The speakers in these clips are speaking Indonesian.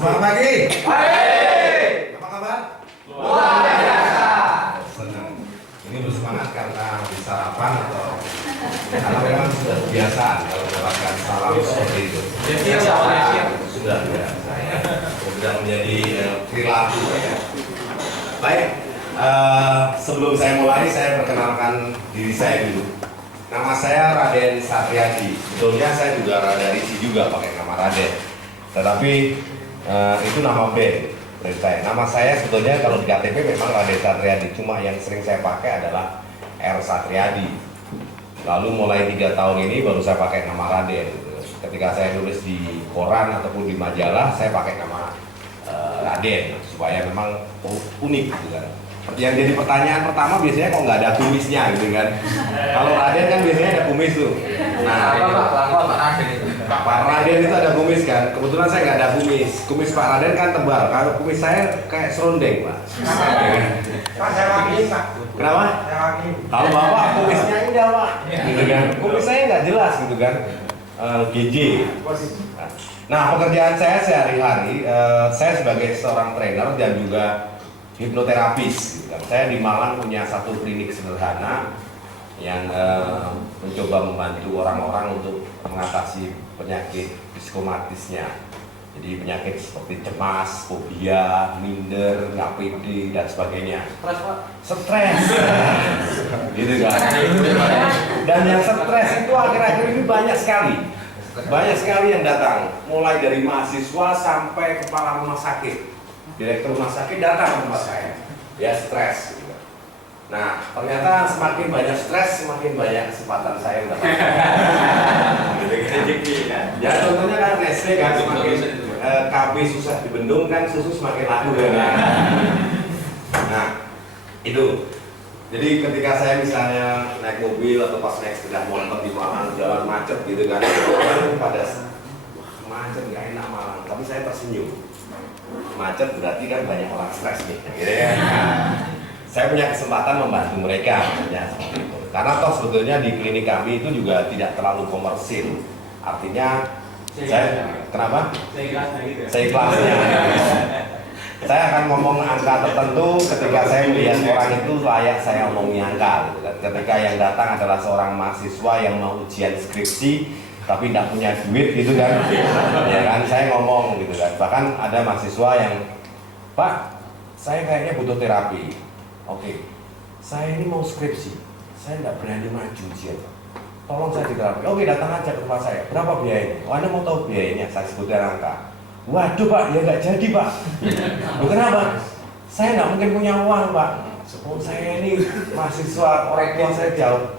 Selamat pagi. Hai. Apa kabar? Luar biasa. Senang. Ini bersemangat karena habis sarapan atau karena memang sudah kebiasaan kalau mendapatkan salam seperti itu. Sudah biasa ya. Sudah menjadi perilaku ya. Baik. Sebelum saya mulai, saya perkenalkan diri saya dulu. Nama saya Raden Satriadi. Sebetulnya saya juga Raden Risi juga pakai nama Raden. Tetapi itu nama band. Nama saya sebetulnya kalau di KTP memang Raden Satriadi. Cuma yang sering saya pakai adalah R Satriadi. Lalu mulai 3 tahun ini baru saya pakai nama Raden. Ketika saya nulis di koran ataupun di majalah, saya pakai nama Raden supaya memang unik gitu kan. Yang jadi pertanyaan pertama biasanya kok nggak ada kumisnya gitu kan. Kalau Raden kan biasanya ada kumis tuh. Nah, Pak Raden itu ada kumis kan. Kebetulan saya nggak ada kumis. Kumis Pak Raden kan tebal. Kalau kumis saya kayak serundeng Pak. Pak, saya wakili Pak. Kenapa? Saya wakili. Kalau Bapak kumisnya indah Pak. Gitu kan. Kumis saya nggak jelas gitu kan. GJ. Nah, pekerjaan saya sehari-hari, saya sebagai seorang trainer dan juga hipnoterapis. Gitu kan. Saya di Malang punya satu klinik sederhana yang mencoba membantu orang-orang untuk mengatasi penyakit psikomatisnya. Jadi penyakit seperti cemas, fobia, minder, nggak pede dan sebagainya. Stres Pak. Stres, gitu kan. Dan yang stres itu akhir-akhir ini banyak sekali yang datang, mulai dari mahasiswa sampai kepala rumah sakit, direktur rumah sakit datang ke tempat saya, ya stres. Gitu. Nah, ternyata semakin banyak stres, semakin banyak kesempatan saya mendapatkan. Ya contohnya kan Nestle kan semakin KB susah dibendung kan susu semakin laku kan. Nah, itu. Jadi ketika saya misalnya naik mobil atau pas naik sepeda motor di Malang jalan macet gitu kan, orang pada wah macet nggak enak Malang, tapi saya tersenyum. Macet berarti kan banyak orang stres nih, gitu ya. Saya punya kesempatan membantu mereka, ya, seperti itu. Karena toh sebetulnya di klinik kami itu juga tidak terlalu komersil. Artinya kenapa? Saya ikhlasnya. Saya akan ngomong angka tertentu ketika saya melihat orang itu layak saya omongi angka. Gitu kan. Ketika yang datang adalah seorang mahasiswa yang mau ujian skripsi tapi tidak punya duit gitu kan, ya kan saya ngomong gitu kan. Bahkan ada mahasiswa yang, Pak, saya kayaknya butuh terapi. Oke, saya ini mau skripsi, saya tidak berani maju ujian. Tolong saya diterapi. Oke, datang aja ke tempat saya. Berapa biayanya? Oh, Anda mau tahu biayanya? Saya sebutkan angka. Waduh Pak, ya nggak jadi Pak. Loh, kenapa? Saya nggak mungkin punya uang Pak. Oh, saya ini mahasiswa, orang tua saya jauh.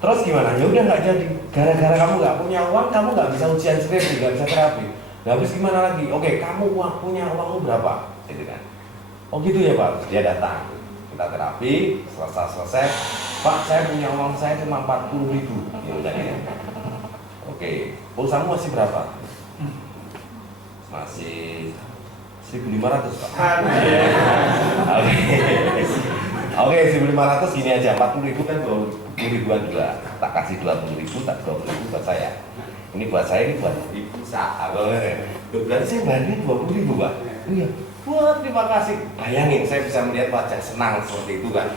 Terus gimana? Ya udah nggak jadi. Gara-gara kamu nggak punya uang, kamu nggak bisa ujian skripsi, nggak bisa terapi. Nah, habis gimana lagi? Oke, kamu punya uang berapa? Gitu kan? Oh gitu ya Pak. Dia datang, kita terapi, selesai. Pak, saya punya uang saya cuma 40.000. Ya udah ya. Oke, pulsamu masih berapa? Masih 1.500 Pak. Oke, 1.500 gini aja, 40.000 kan 20.000-an juga. Tak kasih 20.000, tak 20.000 buat saya. Ini buat saya, ini buat ibu saya. Berarti saya bayarnya 20.000 Pak. Iya. Wah, terima kasih. Bayangin, saya bisa melihat wajah senang seperti itu kan.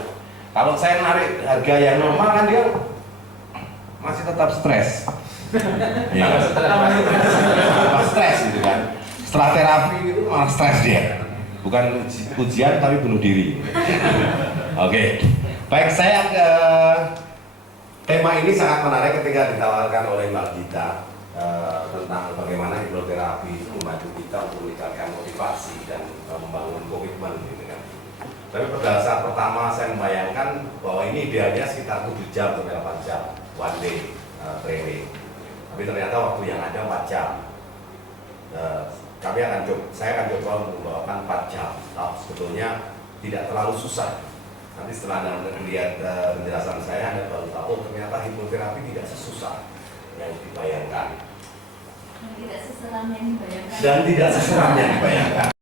Kalau saya narik harga yang normal kan dia masih tetap stres. Ya, tetap stres gitu kan. Setelah terapi itu malah stres dia. Bukan ujian tapi bunuh diri. Oke. Baik, saya tema ini sangat menarik ketika ditawarkan oleh Mbak Gita tentang bagaimana hipnoterapi membantu kita untuk meningkatkan motivasi dan membangun komitmen gitu kan. Tapi pada saat pertama saya membayangkan bahwa ini idealnya sekitar 7 jam sampai 8 jam one day training. Tapi ternyata waktu yang ada 4 jam. Saya akan coba membawakan 4 jam. Sebetulnya tidak terlalu susah. Nanti setelah Anda melihat penjelasan saya, Anda baru tahu ternyata hipnoterapi tidak sesusah yang dibayangkan. Tidak seseram yang dibayangkan. Dan tidak seseram yang dibayangkan.